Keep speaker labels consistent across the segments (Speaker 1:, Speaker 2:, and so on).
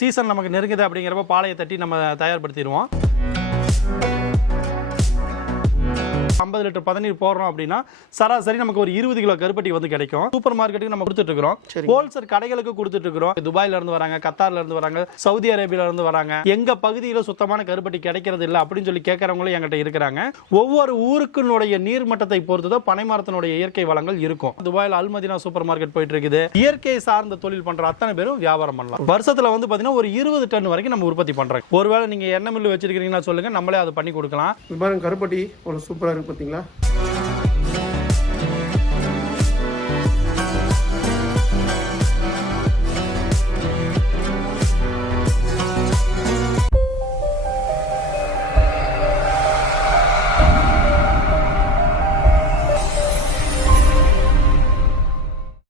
Speaker 1: Season நமக்கு நெருங்குது அப்படிங்கிறப்ப பாலையை தட்டி நம்ம தயார்படுத்திடுவோம். ஐம்பது லிட்டர் பதநீர் போடுறோம் அப்படின்னா சராசரி நமக்கு ஒரு இருபது கிலோ கருப்பட்டி வந்து கிடைக்கும். சூப்பர் மார்க்கெட்டுக்கு நம்ம கொடுத்துட்டு இருக்கிறோம். ஹோல்சேல் கடைகளுக்கு கொடுத்துட்டு இருக்கிறோம் துபாயில இருந்து வராங்க கத்தார்ல இருந்து வராங்க சவுதி அரேபியால இருந்து வராங்க. எங்க பகுதியில சுத்தமான கருப்பட்டி கிடைக்கிறது இல்ல அப்படின்னு சொல்லி கேட்கறவங்களும் எங்கிட்ட இருக்கிறாங்க. ஒவ்வொரு ஊருக்குனுடைய நீர்மட்டத்தை பொறுத்து தான் பனைமரத்தினுடைய இயற்கை வளங்கள் இருக்கும். துபாயில் அல்மதினா சூப்பர் மார்க்கெட் போயிட்டு இருக்குது இயற்கை சார்ந்த தொழில் பண்ற அத்தனை பேரும் வியாபாரம் பண்ணலாம். வருஷத்துல வந்து பாத்தீங்கன்னா ஒரு இருபது டன் வரைக்கும் நம்ம உற்பத்தி பண்றோம். ஒருவேளை நீங்க எண்ணெய் மில்லு வச்சிருக்கீங்கன்னா சொல்லுங்க நம்மளே அதை பண்ணி கொடுக்கலாம்.
Speaker 2: பாருங்க கருப்பட்டி அவ்வளோ சூப்பராக இருக்கு பார்த்தீங்களா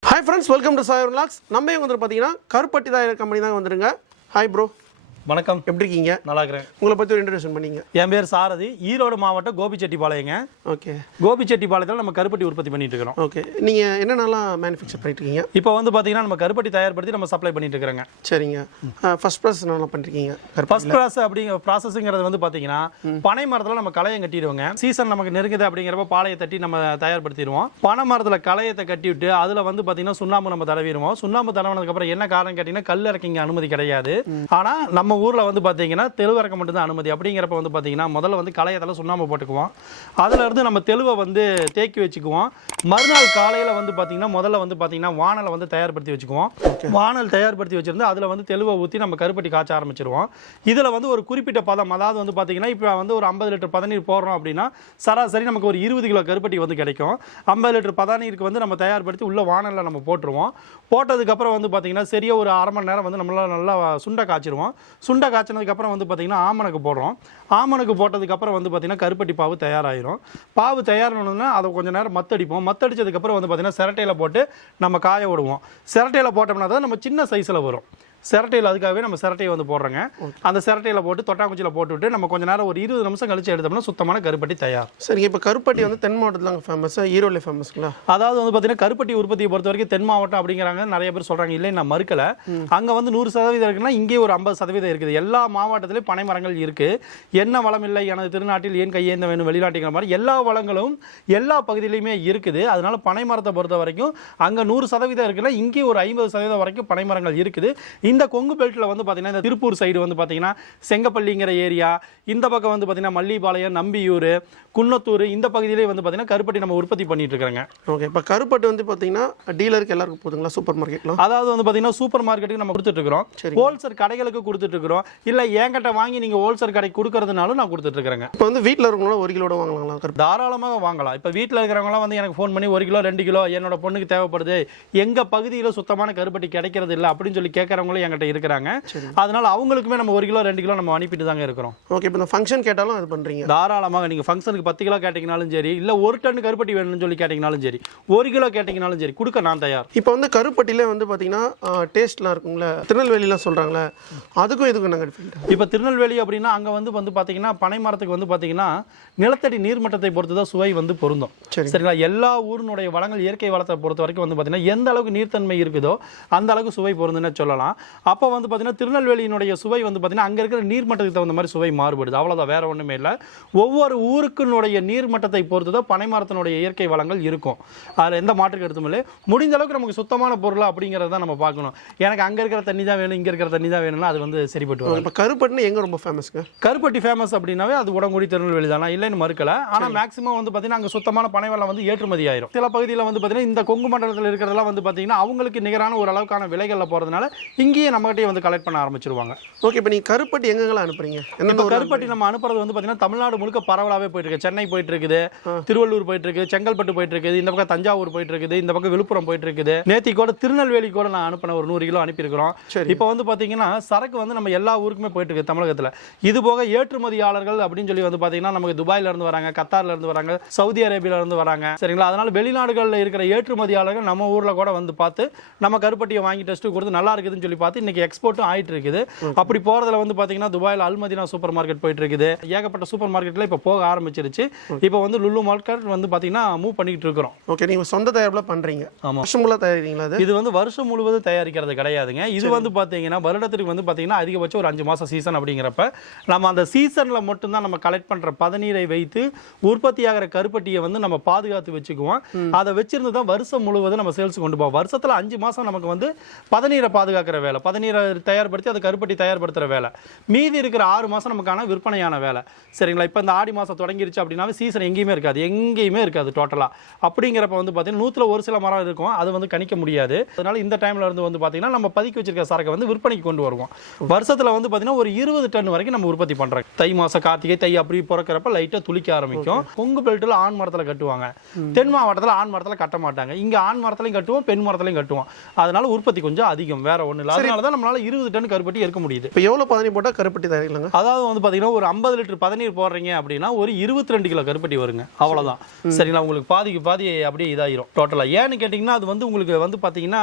Speaker 2: hi friends welcome to Sayer logs நம்ம வந்துட்டு வந்து பார்த்தீங்கன்னா கருப்பட்டி தாயர் கம்பெனி தான் வந்துருங்க. ஹாய் ப்ரோ
Speaker 1: வணக்கம்.
Speaker 2: எப்படி இருக்கீங்க
Speaker 1: நல்லா இருக்கிறேன்
Speaker 2: உங்களை பற்றி ஒரு இன்ட்ரடியூஷன் பண்ணீங்க.
Speaker 1: என் பேர் சாரதி. ஈரோடு மாவட்டம் கோபிச்செட்டிப்பாளையங்க.
Speaker 2: ஓகே.
Speaker 1: கோபிச்செட்டிப்பாளையத்தில் நம்ம கருப்பட்டி உற்பத்தி பண்ணிட்டு இருக்கிறோம்
Speaker 2: ஓகே. நீங்கள் என்னென்னலாம் மேனுஃபேக்சர் பண்ணிட்டு இருக்கீங்க
Speaker 1: இப்போ வந்து பார்த்தீங்கன்னா நம்ம கருப்பட்டி தயார்படுத்தி நம்ம சப்ளை பண்ணிட்டு இருக்கிறோங்க
Speaker 2: சரிங்க ஃபர்ஸ்ட் ப்ராசஸ் என்னெல்லாம் பண்ணிருக்கீங்க
Speaker 1: ஃபர்ஸ்ட் ப்ராசஸ் அப்படிங்கிற ப்ராசஸுங்கிறது வந்து பார்த்தீங்கன்னா பனை மரத்தில் நம்ம களையம் கட்டிடுவோங்க. சீசன் நமக்கு நெருங்குது அப்படிங்கிறப்ப பாலையை தட்டி நம்ம தயார்படுத்திடுவோம். பனை மரத்தில் களையத்தை கட்டி விட்டு அதில் வந்து பார்த்தீங்கன்னா சுண்ணாம்பு நம்ம தடவிடுவோம். சுண்ணாம்பு தடவினதுக்கு அப்புறம் என்ன காரணம் கேட்டிங்கன்னா கல் இறக்கிங்க அனுமதி கிடையாது. ஆனால் நம்ம ஊரில் வந்து பார்த்தீங்கன்னா தெளிவிறக்க மட்டும்தான் அனுமதி. அப்படிங்கிறப்ப வந்து பார்த்தீங்கன்னா முதல்ல வந்து களையத்தில் சுண்ணாம்பு போட்டுக்குவோம் அதுல இருந்து நம்ம தெளிவை வந்து தேக்கி வச்சுக்குவோம். மறுநாள் காலையில் வந்து பார்த்தீங்கன்னா முதல்ல வந்து பார்த்தீங்கன்னா வானலை வந்து தயார்படுத்தி வச்சுக்குவோம். வானல் தயார்படுத்தி வச்சிருந்து அதில் வந்து தெளிவை ஊற்றி நம்ம கருப்பட்டி காய்ச்ச ஆரம்பிச்சிருவோம். இதில் வந்து ஒரு குறிப்பிட்ட பதம் அதாவது வந்து பார்த்தீங்கன்னா இப்போ வந்து ஒரு ஐம்பது லிட்டர் பதநீர் போடுறோம் அப்படின்னா சராசரி நமக்கு ஒரு இருபது கிலோ கருப்பட்டி வந்து கிடைக்கும். ஐம்பது லிட்டர் பதநீருக்கு வந்து நம்ம தயார்படுத்தி உள்ள வானலில் நம்ம போட்டுருவோம். போட்டதுக்கப்புறம் வந்து பார்த்தீங்கன்னா சரியா ஒரு அரை மணி நேரம் வந்து நம்மளால நல்லா சுண்டை காய்ச்சிருவோம். சுண்டை காய்ச்சினதுக்கப்புறம் வந்து பார்த்திங்கன்னா ஆமணக்கு போடுறோம். ஆமணக்கு போட்டதுக்கப்புறம் வந்து பார்த்தீங்கன்னா கருப்பட்டி பாவு தயாராகிடும் பாவு தயாரானோன்னா அதை கொஞ்சம் நேரம் மத்தடிப்போம். மத்தடிச்சதுக்கப்புறம் வந்து பார்த்திங்கன்னா சிரட்டையில் போட்டு நம்ம காய விடுவோம். சிரட்டையில் போட்டோம்னா தான் நம்ம சின்ன சைஸில் வரும். சிரட்டையில் அதுக்காகவே நம்ம சிரட்டையை வந்து போடுறோங்க. அந்த சிரட்டையில் போட்டு தொட்டாங்குச்சியில் போட்டுவிட்டு நம்ம கொஞ்ச நேரம் ஒரு இருபது நிமிஷம் கழிச்சு எடுத்தோம்னா சுத்தமான கருப்பட்டி தயார்.
Speaker 2: சரிங்க இப்போ கருப்பட்டி வந்து தென் மாவட்டத்தில் ஃபேமஸ் ஈரோடில் ஃபேமஸ்ங்களா
Speaker 1: அதாவது வந்து பார்த்தீங்கன்னா கருப்பட்டி உற்பத்தியை பொறுத்த வரைக்கும் தென் மாவட்டம் அப்படிங்கிறாங்க. நிறைய பேர் சொல்றாங்க இல்லை நான் மறுக்கல. அங்க வந்து நூறு சதவீதம் இருக்குன்னா இங்கே ஒரு ஐம்பது சதவீதம் இருக்குது. எல்லா மாவட்டத்திலையும் பனை மரங்கள் இருக்கு. என்ன வளம் இல்லை எனது திருநாட்டில் ஏன் கையேந்த வேணும் வெளிநாட்டுங்கிற மாதிரி எல்லா வளங்களும் எல்லா பகுதியிலையுமே இருக்குது. அதனால பனை மரத்தை பொறுத்த வரைக்கும் அங்க நூறு சதவீதம் இருக்குன்னா இங்கே ஒரு ஐம்பது சதவீதம் வரைக்கும் பனை மரங்கள் இருக்குது. இந்த கொங்கு பெல்ட்டில் வந்து பார்த்தீங்கன்னா இந்த திருப்பூர் சைடு வந்து பார்த்தீங்கன்னா செங்கப்பள்ளிங்கிற ஏரியா இந்த பக்கம் வந்து பார்த்தீங்கன்னா மல்லிபாளையம் நம்பியூர் குன்னத்தூர் இந்த பகுதியிலே வந்து பார்த்தீங்கன்னா கருப்பட்டி நம்ம உற்பத்தி பண்ணிட்டு இருக்கிறோங்க.
Speaker 2: ஓகே இப்போ கருப்பட்டி வந்து பார்த்தீங்கன்னா டீலருக்கு எல்லாருக்கும் போதுங்களா? சூப்பர் மார்க்கெட்லாம்
Speaker 1: அதாவது வந்து பார்த்தீங்கன்னா சூப்பர் மார்க்கெட்டுக்கு நம்ம கொடுத்துட்டு இருக்கிறோம்.
Speaker 2: சரி.
Speaker 1: ஹோல்சேல் கடைகளுக்கு கொடுத்துட்டு இருக்கிறோம். இல்லை என்கிட்ட வாங்கி நீங்கள் ஹோல்சேல் கடைக்கு கொடுக்கறதுனாலும் நான் கொடுத்துட்டு இருக்கிறேங்க.
Speaker 2: இப்போ வந்து வீட்டில் இருக்கவங்களாம் ஒரு கிலோட கருப்பட்டி
Speaker 1: தாராளமாக வாங்கலாம். இப்போ வீட்டில் இருக்கிறவங்களாம் வந்து எனக்கு ஃபோன் பண்ணி ஒரு கிலோ ரெண்டு கிலோ என்னோட பொண்ணுக்கு தேவைப்படுது. எங்கள் பகுதியில் சுத்தமான கருப்பட்டி கிடைக்கிறது இல்லை அப்படின்னு சொல்லி கேட்குறவங்களும் என்கிட்ட இருக்கிறாங்க. அதனால அவங்களுக்குமே நம்ம ஒரு கிலோ ரெண்டு கிலோ நம்ம அனுப்பிட்டு தாங்க இருக்கிறோம்.
Speaker 2: ஓகே இப்போ ஃபங்க்ஷன் கேட்டாலும் அது பண்ணுறீங்க
Speaker 1: தாராளமாக நீங்கள் ஃபங்க்ஷனுக்கு பத்து கிலோ கேட்டிங்கனாலும் சரி இல்லை ஒரு டன் கருப்பட்டி வேணும்னு சொல்லி கேட்டிங்கனாலும் சரி ஒரு கிலோ கேட்டிங்கனாலும் சரி கொடுக்க நான் தயார்.
Speaker 2: இப்போ வந்து கருப்பட்டிலே வந்து பார்த்தீங்கன்னா டேஸ்ட்லாம் இருக்குங்களே திருநெல்வேலிலாம் சொல்கிறாங்களே அதுக்கும் இதுக்கும் நாங்கள்
Speaker 1: இப்போ திருநெல்வேலி அப்படின்னா அங்கே வந்து வந்து பார்த்தீங்கன்னா பனை மரத்துக்கு வந்து பார்த்தீங்கன்னா நிலத்தடி நீர்மட்டத்தை பொறுத்து தான் சுவை வந்து பொருந்தும்.
Speaker 2: சரி.
Speaker 1: சரிங்களா? எல்லா ஊரினுடைய வளங்கள் இயற்கை வளத்தை பொறுத்த வரைக்கும் வந்து பார்த்தீங்கன்னா எந்த அளவுக்கு நீர்த்தன்மை இருக்குதோ அந்த அளவுக்கு சுவை பொருந்துன்னு சொல்லலாம். அப்போ வந்து பார்த்தீங்கன்னா திருநெல்வேலியினுடைய சுவை வந்து பார்த்தீங்கன்னா அங்கே இருக்கிற நீர்மட்டத்துக்கு தகுந்த மாதிரி சுவை மாறுபடுது. அவ்வளோதான் வேற ஒன்றுமே இல்லை. ஒவ்வொரு ஊருக்குனுடைய நீர்மட்டத்தை பொறுத்து தான் பனை மரத்தினுடைய இயற்கை வளங்கள் இருக்கும். அதில் எந்த மாற்று கருத்தும் இல்லை. முடிந்த அளவுக்கு நமக்கு சுத்தமான பொருளா அப்படிங்கிறத தான் நம்ம பார்க்கணும். எனக்கு அங்கே இருக்கிற தண்ணி தான் வேணும் இங்கே இருக்கிற தண்ணி தான் வேணும்னா அது வந்து சரிப்பட்டு வரும்
Speaker 2: இப்போ கருப்பட்டினா எங்கே ரொம்ப ஃபேமஸ்ங்க
Speaker 1: கருப்பட்டி ஃபேமஸ் அப்படின்னாவே அது உடங்குடி திருநெல்வேலி தானா. இல்லைன்னு மறுக்கல. ஆனால் மேக்ஸிமம் வந்து பார்த்தீங்கன்னா அங்கே சுத்தமான பனை வெள்ளம் வந்து ஏற்றுமதி ஆயிரும். சில பகுதியில் வந்து பார்த்தீங்கன்னா இந்த கொங்கு மண்டலத்தில் இருக்கிறதெல்லாம் வந்து பார்த்தீங்கன்னா அவங்களுக்கு நிகரான ஒரு அளவுக்கான விலைகளில் போகிறதுனால இங்கேயே நம்மகிட்டயே வந்து கலெக்ட் பண்ண ஆரம்பிச்சிருவாங்க.
Speaker 2: ஓகே இப்போ நீங்கள் கருப்பட்டி எங்கெங்கெல்லாம் அனுப்புறீங்க?
Speaker 1: இப்போ கருப்பட்டி நம்ம அனுப்புறது வந்து பார்த்தீங்கன்னா தமிழ்நாடு முழுக்க பரவலாகவே போயிட்டு இருக்கு சென்னை போயிட்டு இருக்குது திருவள்ளூர் போயிட்டு இருக்கு செங்கல்பட்டு போயிட்டு இருக்குது இந்த பக்கம் தஞ்சாவூர் போயிட்டு இருக்குது இந்த பக்கம் விழுப்புரம் போயிட்டு இருக்குது நேத்தி கூட திருநெல்வேலி கூட நான் அனுப்பின ஒரு நூறு கிலோ அனுப்பியிருக்கிறோம். இப்போ வந்து பார்த்தீங்கன்னா சரக்கு வந்து நம்ம எல்லா ஊருக்குமே போயிட்டு இருக்கு தமிழகத்தில். இது போக ஏற்றுமதியாளர்கள் அப்படின்னு சொல்லி வந்து பார்த்தீங்கன்னா நமக்கு துபாயில இருந்து வராங்க கத்தார்ல இருந்து வராங்க சவுதி அரேபியால இருந்து வராங்க. சரிங்களா? அதனால வெளிநாடுகளில் இருக்கிற ஏற்றுமதியாளர்கள் நம்ம ஊர்ல கூட வந்து பார்த்து நம்ம கருப்பட்டியை வாங்கி டெஸ்ட் கொடுத்து நல்லா இருக்குதுன்னு சொல்லி பார்த்து இன்னைக்கு எக்ஸ்போர்ட்டும் ஆயிட்டு இருக்குது அப்படி போறதுல வந்து பாத்தீங்கன்னா துபாயில் அல்மதினா சூப்பர் மார்க்கெட் போயிட்டு இருக்குது ஏகப்பட்ட சூப்பர் மார்க்கெட்ல இப்போ போக ஆரம்பிச்சிருச்சு. இப்போ வந்து லுலு மார்க்கெட் வந்து பாத்தீங்கன்னா மூவ் பண்ணிட்டு இருக்கிறோம்.
Speaker 2: ஓகே நீங்கள் சொந்த தயாரிப்பில் பண்ணுறீங்க
Speaker 1: ஆமா.
Speaker 2: வருஷமுள்ள தயாரிங்களா அது?
Speaker 1: இது வந்து வருஷம் முழுவதும் தயாரிக்கிறது கிடையாதுங்க. இது வந்து பாத்தீங்கன்னா வருடத்திற்கு வந்து பாத்தீங்கன்னா அதிகபட்சம் ஒரு அஞ்சு மாசம் சீசன் அப்படிங்கிறப்ப நம்ம அந்த சீசன்ல மட்டும்தான் நம்ம கலெக்ட் பண்ற பதநீரை வைத்து உற்பத்தியாகிற கருப்பட்டியை வந்து நம்ம பாதுகாத்து வச்சுக்குவோம். அதை வச்சிருந்து தான் வருஷம் முழுவதும் நம்ம சேல்ஸ் கொண்டு போவோம். வருஷத்துல அஞ்சு மாசம் நமக்கு வந்து பதநீரை பாதுகாக்கிற வேலை. பதநீரை தயார்படுத்தி அதை கருப்பட்டி தயார்படுத்துற வேலை. மீதி இருக்கிற ஆறு மாசம் நமக்கான விற்பனையான வேலை. சரிங்களா? இப்போ இந்த ஆடி மாசம் தொடங்கிருச்சு அப்படின்னாவே சீசன் எங்கேயுமே இருக்காது. எங்கேயுமே இருக்காது டோட்டலா அப்படிங்கிறப்ப வந்து பார்த்தீங்கன்னா நூற்றுல ஒரு சில மரம் இருக்கும். அது வந்து கணிக்க முடியாது. அதனால இந்த டைம்ல இருந்து வந்து பார்த்தீங்கன்னா நம்ம பதுக்கி வச்சிருக்க சரக்கை வந்து விற்பனைக்கு கொண்டு வருவோம். வருஷத்துல வந்து பார்த்தீங்கன்னா ஒரு இருபது டன் வரைக்கும் நம்ம உற்பத்தி பண்றோம். தை மாசம் கார்த்திகை தை அப்படி பிறக்கிறப்ப லைட்டா துளிக்க ஆரம்பிக்கும். கொங்கு பெல்ட்டில் ஆண் மரத்துல கட்டுவாங்க. தென் மாவட்டத்துல ஆண் மரத்துல கட்ட மாட்டாங்க. இங்க ஆண் மரத்துலையும் கட்டுவோம் பெண் மரத்துலையும் கட்டுவோம். அதனால உற்பத்தி கொஞ்சம் அதிகம். வேற ஒண்ணு இல்லை அதனால தான் நம்மளால இருபது டன் கருப்பட்டி எடுக்க முடியுது.
Speaker 2: இப்போ எவ்வளோ பதனி போட்டால் கருப்பட்டி தயாரிக்கலாங்க?
Speaker 1: அதாவது வந்து பார்த்தீங்கன்னா ஒரு ஐம்பது லிட்டர் பதநீர் போடுறீங்க அப்படின்னா ஒரு இருபத்தி ரெண்டு கிலோ கருப்பட்டி வருங்க. அவ்வளவுதான். சரிங்களா? உங்களுக்கு பாதிக்கு பாதி அப்படியே இதாயிரும் டோட்டலாக ஏன்னு கேட்டிங்கன்னா அது வந்து உங்களுக்கு வந்து பார்த்தீங்கன்னா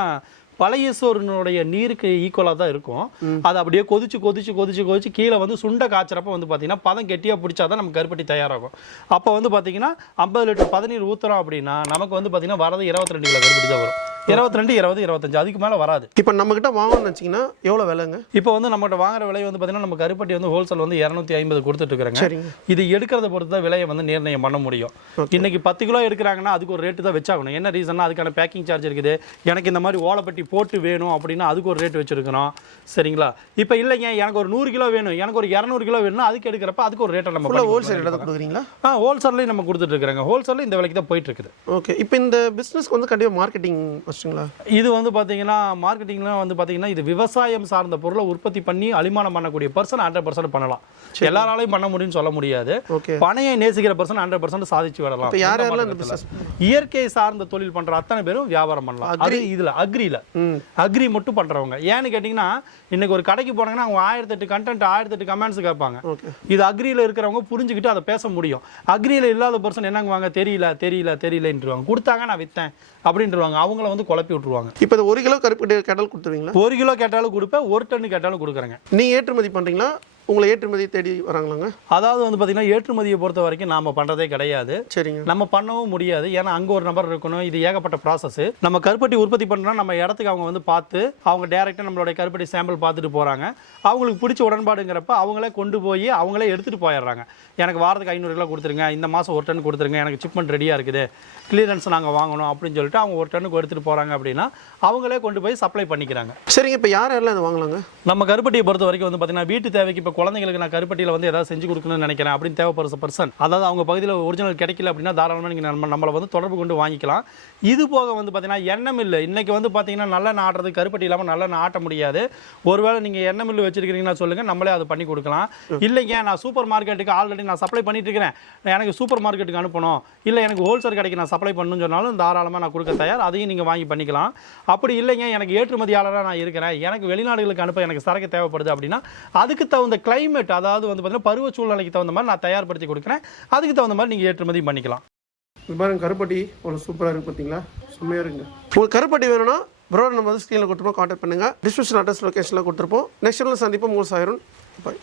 Speaker 1: பழைய சோறுனுடைய நீருக்கு ஈக்குவலாக தான் இருக்கும். அது அப்படியே கொதிச்சு கொதிச்சு கொதிச்சு கொதிச்சு கீழே வந்து சுண்டை காய்ச்சறப்ப வந்து பார்த்தீங்கன்னா பதம் கெட்டியாக பிடிச்சா தான் நம்ம கருப்பட்டி தயாராகும். அப்போ வந்து பார்த்தீங்கன்னா ஐம்பது லிட்டர் பதநீர் ஊற்றுறோம் அப்படின்னா நமக்கு வந்து பார்த்தீங்கன்னா வரது இருபத்தி ரெண்டு கிலோ கருப்பட்டி தான் வரும். இருபத்தி ரெண்டு இருபது இருபத்தஞ்சு. அதுக்கு மேலே வராது.
Speaker 2: இப்போ நம்மக்கிட்ட வாங்கணும்னு வச்சிங்கன்னா எவ்வளோ விலைங்க?
Speaker 1: இப்போ வந்து நம்மகிட்ட வாங்குற விலை வந்து பார்த்தீங்கன்னா நம்ம கருப்பட்டி வந்து ஹோல்சேல் வந்து இரநூத்தி ஐம்பது கொடுத்துட்டு இருக்கிறாங்க இது எடுக்கிறத பொறுத்து தான் விலையை வந்து நிர்ணயம் பண்ண முடியும். இன்னைக்கு பத்து கிலோ எடுக்கிறாங்கன்னா அதுக்கு ஒரு ரேட்டு தான் வச்சாகணும். என்ன ரீசன்னா அதுக்கான பேக்கிங் சார்ஜ் இருக்குது. எனக்கு இந்த மாதிரி ஓலைப்பட்டி போட்டு வேணும் அப்படின்னா அதுக்கு ஒரு ரேட் வச்சிருக்கிறோம் சரிங்களா? இப்போ இல்லைங்க எனக்கு ஒரு நூறு கிலோ வேணும். எனக்கு ஒரு இரநூறு கிலோ வேணும்னா அதுக்கு எடுக்கிறப்ப அதுக்கு ஒரு ரேட்டை நம்ம
Speaker 2: ஹோல்சேல் கொடுக்குறீங்களா?
Speaker 1: ஆ ஹோல்சேல்லையும் நம்ம கொடுத்துட்டு இருக்கிறாங்க ஹோல்சேலில் இந்த விலைக்கு தான் போயிட்டு இருக்குது
Speaker 2: ஓகே. இப்போ இந்த பிஸ்னஸ்க்கு வந்து கண்டிப்பாக மார்க்கெட்டிங் வச்சுங்களா
Speaker 1: இது வந்து பார்த்தீங்கன்னா மார்க்கெட்டிங்லாம் வந்து பார்த்தீங்கன்னா இது விவசாயம் சார்ந்த பொருளை உற்பத்தி பண்ணி அலிமானம் பண்ணக்கூடிய பர்சன் ஹண்ட்ரட் பர்சன்ட் பண்ணலாம். எல்லாராலையும் பண்ண முடியும்னு சொல்ல முடியாது. பனையை நேசிக்கிற பர்சன் ஹண்ட்ரட் பர்சன்ட் சாதிச்சு
Speaker 2: யார் பிஸ்னஸ்
Speaker 1: இயற்கை சார்ந்த தொழில் பண்ற அத்தனை பேரும் வியாபாரம் பண்ணலாம். அது இதுல அக்ரில.
Speaker 2: ம்.
Speaker 1: அக்ரி மட்டும் பண்றவங்க. ஏன்னு கேட்டிங்கன்னா இன்னைக்கு ஒரு கடைக்கு போனாங்கன்னா அவங்க ஆயிரத்தெட்டு கண்டென்ட் ஆயிரத்தெட்டு கமெண்ட்ஸ் கேட்பாங்க. இது அக்ரியில் இருக்கிறவங்க புரிஞ்சுக்கிட்டு அதை பேச முடியும். அக்ரியில் இல்லாத பர்சன் என்னங்குவாங்க? தெரியல தெரியல தெரியலன்றுவாங்க. கொடுத்தாங்க நான் வித்தேன். அப்படின்றவாங்க. அவங்கள வந்து குழப்பி விட்டுருவாங்க.
Speaker 2: இப்போ ஒரு கிலோ கருப்பட்டி கடல் கொடுத்துருவீங்களா?
Speaker 1: ஒரு கிலோ கேட்டாலும் கொடுப்பேன் ஒரு டன் கேட்டாலும் கொடுக்குறேங்க.
Speaker 2: நீங்கள் ஏற்றுமதி பண்ணுறீங்களா உங்களை ஏற்றுமதி தேடி வராங்களாங்க?
Speaker 1: அதாவது வந்து பார்த்தீங்கன்னா ஏற்றுமதியை பொறுத்த வரைக்கும் நாம பண்றதே கிடையாது.
Speaker 2: சரிங்க.
Speaker 1: நம்ம பண்ணவும் முடியாது. ஏன்னா அங்கே ஒரு நபர் இருக்கணும். இது ஏகப்பட்ட ப்ராசஸ் நம்ம கருப்பட்டி உற்பத்தி பண்ணுறோம் நம்ம இடத்துக்கு அவங்க வந்து பார்த்து அவங்க டேரெக்டாக நம்மளுடைய கருப்பட்டி சாம்பிள் பார்த்துட்டு போகிறாங்க அவங்களுக்கு பிடிச்ச உடன்பாடுங்கிறப்ப அவங்களே கொண்டு போய் அவங்களே எடுத்துகிட்டு போயிடுறாங்க. எனக்கு வாரத்துக்கு ஐநூறு கிலோ கொடுத்துருங்க. இந்த மாதம் ஒரு டன் கொடுத்துருங்க. எனக்கு சிப்மெண்ட் ரெடியாக இருக்குது. கிளியரன்ஸ் நாங்கள் வாங்கணும் அப்படின்னு சொல்லிட்டு அவங்க ஒரு டன்னுக்கு எடுத்துகிட்டு போகிறாங்க அப்படின்னா அவங்களே கொண்டு போய் சப்ளை பண்ணிக்கிறாங்க.
Speaker 2: சரிங்க. இப்போ யார் யாரெல்லாம் வாங்கலாங்க?
Speaker 1: நம்ம கருப்பட்டியை பொறுத்த வரைக்கும் வந்து பார்த்தீங்கன்னா வீட்டு தேவைக்கு இப்போ குழந்தைங்களுக்கு நான் கருப்பட்டியில் வந்து ஏதாவது செஞ்சு கொடுக்கணும்னு நினைக்கிறேன் அப்படின்னு தேவைப்படுற பர்சன் அதாவது அவங்க பகுதியில் ஒரிஜினல் கிடைக்கல அப்படின்னா தாராளமாக நீங்கள் நம்ம நம்மளை வந்து தொடர்பு கொண்டு வாங்கிக்கலாம். இது போக வந்து பார்த்தீங்கன்னா எண்ணம் மில்லு இன்றைக்கி வந்து பார்த்தீங்கன்னா நல்ல ஆட்டுறது கருப்பட்டி இல்லாமல் நல்ல ஆட்ட முடியாது. ஒருவேளை நீங்கள் எண்ணெய் மில்லு வச்சிருக்கீங்கன்னா சொல்லுங்கள் நம்மளே அதை பண்ணி கொடுக்கலாம். இல்லைங்க நான் சூப்பர் மார்க்கெட்டுக்கு ஆல்ரெடி நான் சப்ளை பண்ணிட்டு இருக்கிறேன். எனக்கு சூப்பர் மார்க்கெட்டுக்கு அனுப்பணும். இல்லை எனக்கு ஹோல்சேல் கடைக்கு நான் சப்ளை பண்ணணும்னு சொன்னாலும் தாராளமாக நான் கொடுக்க தயார். அதையும் நீங்கள் வாங்கி பண்ணிக்கலாம். அப்படி இல்லைங்க எனக்கு ஏற்றுமதியாளராக நான் இருக்கிறேன். எனக்கு வெளிநாடுகளுக்கு அனுப்ப எனக்கு சரக்கு தேவைப்படுது அப்படின்னா அதுக்கு தகுந்த climate அதாவது வந்து பார்த்தீங்கன்னா பருவ சூழ்நிலைக்கு தகுந்த மாதிரி நான் தயார்படுத்தி கொடுக்குறேன். அதுக்கு தகுந்த மாதிரி நீங்கள் ஏற்றுமதி பண்ணிக்கலாம்.
Speaker 2: இது பாருங்க கருப்பட்டி அவ்வளோ சூப்பராக இருக்குது பார்த்தீங்களா செம்மையாக இருக்குங்க. உங்களுக்கு கருப்பட்டி வேணும்னா ப்ரோட நம்ம வந்து ஸ்க்ரீனில் கொடுத்துருப்போம் கான்டாக்ட் பண்ணுங்கள் டிஸ்கிரிப்ஷன் அட்ரஸ் லொக்கேஷனில் கொடுத்துருப்போம். நெக்ஸ்ட் சந்திப்போம் மூணு சாயிரம் பாய்